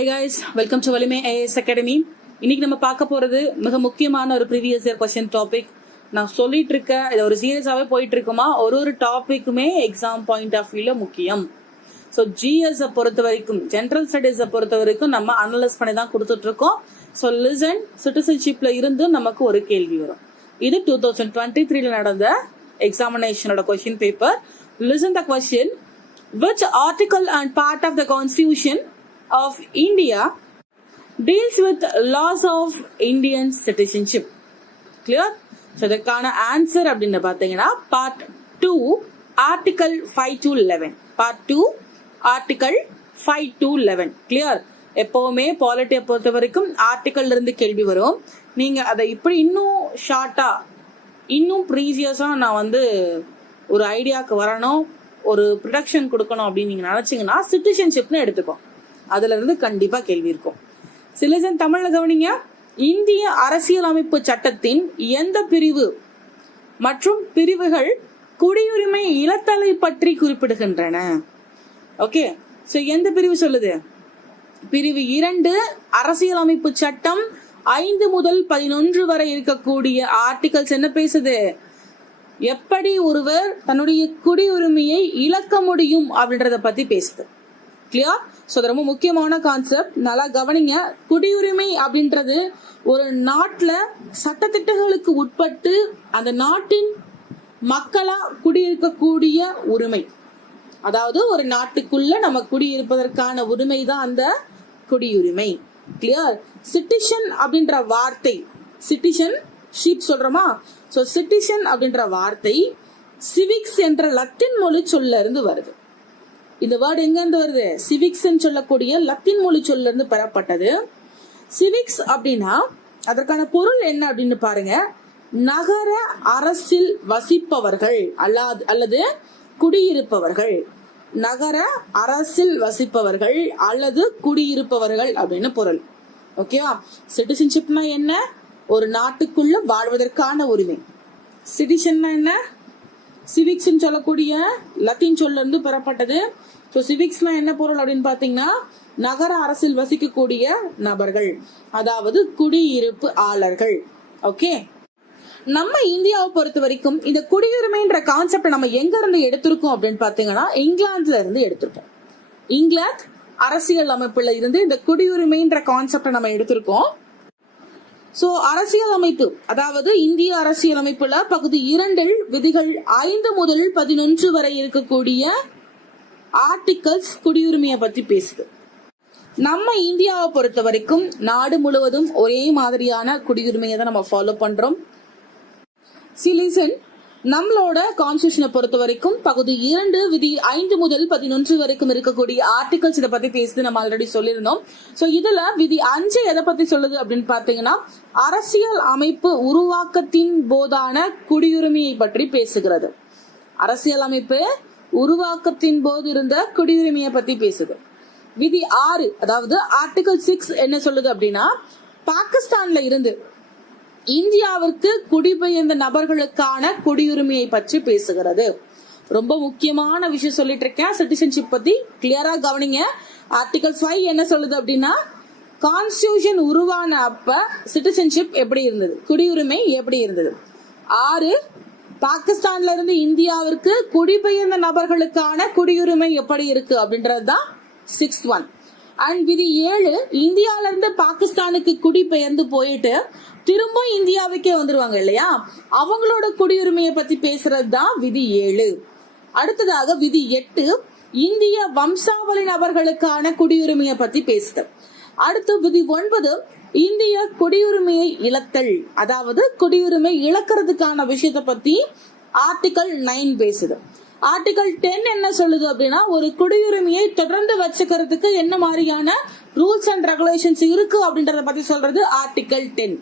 Hi guys, welcome to வலிமை IAS academy. இன்னைக்கு நம்ம பார்க்க போறது மிக முக்கியமான ஒரு ப்ரீவியஸ் இயர் கொஸ்டின் டாபிக். நான் சொல்லிட்டு இருக்க இது ஒரு சீரியஸாவே போயிட்டு இருக்குமா, ஒரு டாபிக்குமே எக்ஸாம் பாயிண்ட் ஆஃப் வியூல முக்கியம். ஸோ ஜிஎஸ் பொறுத்த வரைக்கும், ஜென்ரல் ஸ்டடீஸை பொறுத்த வரைக்கும் நம்ம அனலைஸ் பண்ணி தான் கொடுத்துட்டு இருக்கோம். ஸோ லிசன், சிட்டிசன்ஷிப்ல இருந்து நமக்கு ஒரு கேள்வி வரும். இது 2023 நடந்த எக்ஸாமினேஷனோட question paper. Listen the question. Which article and part of the Constitution of India deals with laws of Indian citizenship? Clear? So இதற்கான ஆன்சர் அப்படின்னு பாத்தீங்கன்னா part 2 article 5 to 11. Part 2 article 5 to 11. Clear? எப்பவுமே பாலிட்டியை பொறுத்த வரைக்கும் ஆர்டிகல்ல இருந்து கேள்வி வரும். நீங்க அதை இப்படி இன்னும் ஷார்ட்டா, இன்னும் ப்ரீவியஸா நான் ஒரு ஐடியாவுக்கு வரணும், ஒரு ப்ரொடக்ஷன் கொடுக்கணும் அப்படின்னு நீங்க நினைச்சீங்கன்னா சிட்டிசன்ஷிப்னு எடுத்துக்கோ. அதுல இருந்து கண்டிப்பா கேள்வி இருக்கும். சிலிசன் தமிழ்ல கவனிங்க. இந்திய அரசியலமைப்பு சட்டத்தின் எந்த பிரிவு மற்றும் பிரிவுகள் குடியுரிமை இலத்தலை பற்றி குறிப்பிடுகின்றன? ஓகே, சோ எந்த பிரிவு சொல்லுது? பிரிவு 2 அரசியலமைப்பு சட்டம் 5 முதல் 11 வரை இருக்கக்கூடிய ஆர்டிகல்ஸ் என்ன பேசுது? எப்படி ஒருவர் தன்னுடைய குடியுரிமையை இழக்க முடியும் அப்படின்றத பத்தி பேசுது. கிளியர்? சோ ரொம்ப முக்கியமான கான்செப்ட், நல்லா கவனிங்க. குடியுரிமை அப்படின்றது ஒரு நாட்டுல சட்டத்திட்டங்களுக்கு உட்பட்டு அந்த நாட்டின் மக்களா குடியிருக்கக்கூடிய உரிமை. அதாவது ஒரு நாட்டுக்குள்ள நம்ம குடியிருப்பதற்கான உரிமை தான் அந்த குடியுரிமை. கிளியர்? சிட்டிசன் அப்படின்ற வார்த்தை, சிட்டிசன் ஷீப் சொல்றோமா? சோ சிட்டிசன் அப்படின்ற வார்த்தை சிவிக்ஸ் என்ற லத்தீன் மொழி சொல்ல இருந்து வருது. இந்த வேர்டு எங்க இருந்து வருது? சிவிக்ஸ் சொல்லக்கூடிய லத்தீன் மொழி சொல்ல இருந்து பெறப்பட்டது. சிவிக்ஸ் அப்படின்னா அதற்கான பொருள் என்ன அப்படின்னு பாருங்க. நகர அரசில் வசிப்பவர்கள் அல்லது குடியிருப்பவர்கள். நகர அரசில் வசிப்பவர்கள் அல்லது குடியிருப்பவர்கள் அப்படின்னு பொருள். ஓகேவா? சிட்டிசன்ஷிப்னா என்ன? ஒரு நாட்டுக்குள்ள வாழ்வதற்கான உரிமை. சிட்டிசன் என்ன? சிவிக்ஸ் சொல்லக்கூடிய லத்தீன் சொல்ல இருந்து பெறப்பட்டது. ஸோ சிவிக்ஸ்னா என்ன பொருள் அப்படின்னு பாத்தீங்கன்னா நகர அரசில் வசிக்கக்கூடிய நபர்கள், அதாவது குடியிருப்பு ஆளர்கள். ஓகே, நம்ம இந்தியாவை பொறுத்த வரைக்கும் இந்த குடியுரிமைன்ற கான்செப்ட் நம்ம எங்க இருந்து எடுத்திருக்கோம் அப்படின்னு பாத்தீங்கன்னா இங்கிலாந்துல இருந்து எடுத்திருக்கோம். இங்கிலாந்து அரசியல் அமைப்புல இருந்து இந்த குடியுரிமைன்ற கான்செப்டை நம்ம எடுத்திருக்கோம். சோ அரசியலமைப்பு, அதாவது இந்திய அரசியலமைப்புல பகுதி 2 விதிகள் 5 முதல் 11 வரை இருக்கக்கூடிய ஆர்டிகல்ஸ் குடியுரிமையை பத்தி பேசுது. நம்ம இந்தியாவை பொறுத்த வரைக்கும் நாடு முழுவதும் ஒரே மாதிரியான குடியுரிமையை தான் நம்ம ஃபாலோ பண்றோம். சிலிசன் நம்மளோட கான்ஸ்டிடியூஷனை பொறுத்த வரைக்கும் பகுதி 2 விதி 5 முதல் 11 வரைக்கும் இருக்கக்கூடிய ஆர்டிகல்ஸ் இதை பத்தி பேசுது. நம்ம ஆல்ரெடி சொல்லியிருந்தோம். சோ இதுல விதி 5 எதை பத்தி சொல்லுது அப்படின்னு பாத்தீங்கன்னா அரசியல் அமைப்பு உருவாக்கத்தின் போதான குடியுரிமையை பற்றி பேசுகிறது. அரசியல் அமைப்பு உருவாக்கத்தின் போது இருந்த குடியுரிமையை பத்தி பேசுது. விதி 6, அதாவது ஆர்டிகல் 6 என்ன சொல்லுது அப்படின்னா பாகிஸ்தான்ல இருந்து இந்தியாவிற்கு குடிபெயர்ந்த நபர்களுக்கான குடியுரிமையை பற்றி பேசுகிறது. ரொம்ப முக்கியமான விஷயம் சொல்லிட்டு இருக்கேன் சிட்டிசன்ஷிப் பத்தி. கிளியரா கவனிங்க. ஆர்டிகல் 5 என்ன சொல்லுது அப்படின்னா கான்ஸ்டிடியூஷன் உருவான அப்ப சிட்டிசன்ஷிப் எப்படி இருந்தது, குடியுரிமை எப்படி இருந்தது. 6 பாகிஸ்தான்ல இருந்து இந்தியாவிற்கு குடிபெயர்ந்த நபர்களுக்கான குடியுரிமை எப்படி இருக்கு அப்படின்றதுதான் 6th one. அண்ட் விதி 7 இந்தியால இருந்து பாகிஸ்தானுக்கு குடிபெயர்ந்து போயிட்டு திரும்ப இந்தியாவுக்கே வந்துருவாங்க இல்லையா, அவங்களோட குடியுரிமையை பத்தி பேசுறது தான் விதி 7. அடுத்ததாக விதி 8 இந்திய வம்சாவளி நபர்களுக்கான குடியுரிமையை பத்தி பேசுது. அடுத்து விதி 9 இந்திய குடியுரிமையை இழத்தல், அதாவது குடியுரிமை இழக்கிறதுக்கான விஷயத்தை பத்தி ஆர்டிகல் 9 பேசுது. ஆர்டிகல் 10 என்ன சொல்லுது அப்படின்னா ஒரு குடியுரிமையை தொடர்ந்து வச்சுக்கிறதுக்கு என்ன மாதிரியான ரூல்ஸ் அண்ட் ரெகுலேஷன்ஸ் இருக்கு அப்படின்றத பத்தி சொல்றது ஆர்டிகல் 10.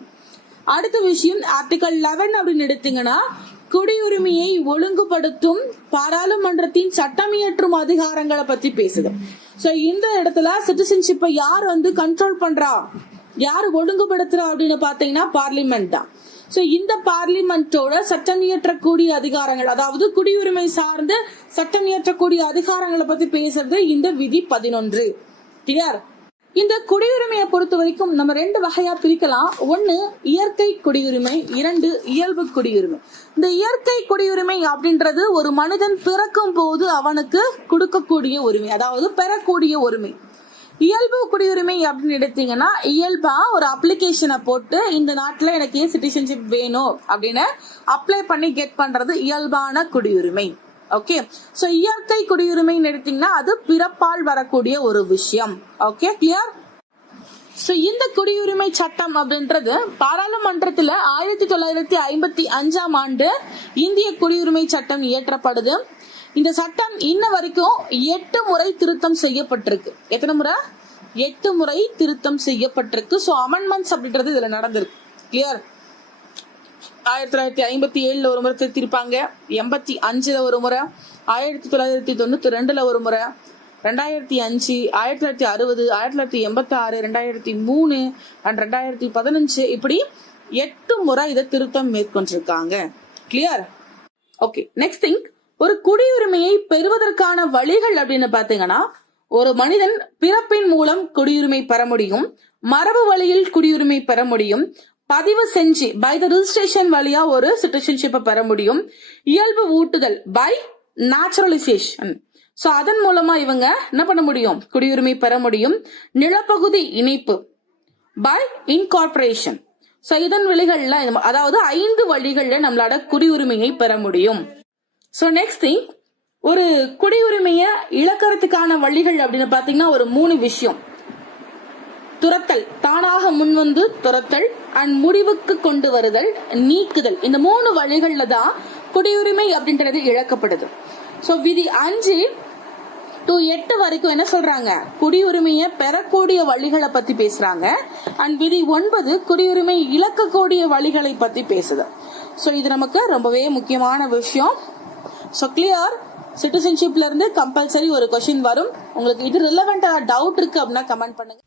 அடுத்த விஷயம் ஆர்டிகல் 11 அப்படின்னு எடுத்தீங்கன்னா குடியுரிமையை ஒழுங்குபடுத்தும் பாராளுமன்றத்தின் சட்டமியற்றும் அதிகாரங்களை பத்தி பேசுது. சோ இந்த இடத்துல சிட்டிசன்ஷிப்பை யார் கண்ட்ரோல் பண்றா, யார் ஒழுங்குபடுத்துறா அப்படின்னு பாத்தீங்கன்னா பார்லிமெண்ட் தான். சோ இந்த பார்லிமெண்டோட சட்டம் இயற்றக்கூடிய அதிகாரங்கள், அதாவது குடியுரிமை சார்ந்து சட்டம் இயற்றக்கூடிய அதிகாரங்களை பத்தி பேசுறது இந்த விதி 11. கிளியர்? இந்த குடியுரிமையை பொறுத்த வரைக்கும் நம்ம 2 வகையா பிரிக்கலாம். 1 இயற்கை குடியுரிமை, 2 இயல்பு குடியுரிமை. இந்த இயற்கை குடியுரிமை அப்படின்றது ஒரு மனிதன் பிறக்கும் போது அவனுக்கு கொடுக்கக்கூடிய உரிமை, அதாவது பெறக்கூடிய உரிமை. இயல்பு குடியுரிமை அப்படின்னு எடுத்தீங்கன்னா இயல்பா ஒரு அப்ளிகேஷனை போட்டு இந்த நாட்டுல எனக்கு சிட்டிசன்ஷிப் வேணும் அப்படின்னு அப்ளை பண்ணி கெட் பண்றது இயல்பான குடியுரிமை. ஓகே, சோ இயற்கை குடியுரிமைன்னு எடுத்தீங்கன்னா அது பிறப்பால் வரக்கூடிய ஒரு விஷயம். Okay, clear? சோ இந்த குடியுரிமை சட்டம் அப்படின்றது பாராளுமன்றத்துல 1955ஆம் ஆண்டு இந்திய குடியுரிமை சட்டம் இயற்றப்படுது. இந்த சட்டம் இன்ன வரைக்கும் 8 முறை திருத்தம் செய்யப்பட்டிருக்கு. எத்தனை முறை? 8 முறை திருத்தம் செய்யப்பட்டிருக்கு. சோ அமெண்ட்மெண்ட்ஸ் அப்படின்றது இதுல நடந்திருக்கு. கிளியர்? 1957 ஒரு முறை திருத்திருப்பாங்க, 85 ஒரு முறை, 1992 ஒரு முறை, 2005, 1960, 1986, 2003 அண்ட் 2015 இப்படி 8 முறை இதை திருத்தம் மேற்கொண்டிருக்காங்க. கிளியர்? ஓகே, நெக்ஸ்ட் திங், ஒரு குடியுரிமையை பெறுவதற்கான வழிகள் அப்படின்னு பாத்தீங்கன்னா ஒரு மனிதன் பிறப்பின் மூலம் குடியுரிமை பெற முடியும், மரபு வழியில் குடியுரிமை பெற முடியும், பதிவு செஞ்சு பை த ரிஜிஸ்ட்ரேஷன் வழியா ஒரு சிட்டிசன்ஷிப்பை பெற முடியும், இயல்பு ஊட்டுதல் பை நேச்சுரலைசேஷன், சோ அதன் மூலமா இவங்க என்ன பண்ண முடியும்? குடியுரிமை பெற முடியும், நிலப்பகுதி இணைப்பு பை இன்கார்பரேஷன், சோ இதன் வழிகள்ல அதாவது 5 வழிகள்ல நம்மளோட குடியுரிமையை பெற முடியும். சோ நெக்ஸ்ட் திங், ஒரு குடியுரிமைய இழக்கிறதுக்கான வழிகள் அப்படின்னு பாத்தீங்கன்னா ஒரு 3 விஷயம். துரத்தல், தானாக முன்வந்து துரத்தல், அண்ட் முடிவுக்கு கொண்டு வருதல், நீக்குதல். இந்த 3 வழிகள்ல தான் குடியுரிமை அப்படின்றது இழக்கப்படுது. சோ விதி 5 to 8 வரைக்கும் என்ன சொல்றாங்க? குடியுரிமையை பெறக்கூடிய வழிகளை பத்தி பேசுறாங்க. அண்ட் விதி 9 குடியுரிமை இழக்கக்கூடிய வழிகளை பத்தி பேசுது. சோ இது நமக்கு ரொம்பவே முக்கியமான விஷயம். So clear? சிட்டிசன்ஷிப்ல இருந்து கம்பல்சரி ஒரு क्वेश्चन வரும். உங்களுக்கு இது ரிலவெண்டா டவுட் இருக்கு அப்படின்னா கமெண்ட் பண்ணுங்க.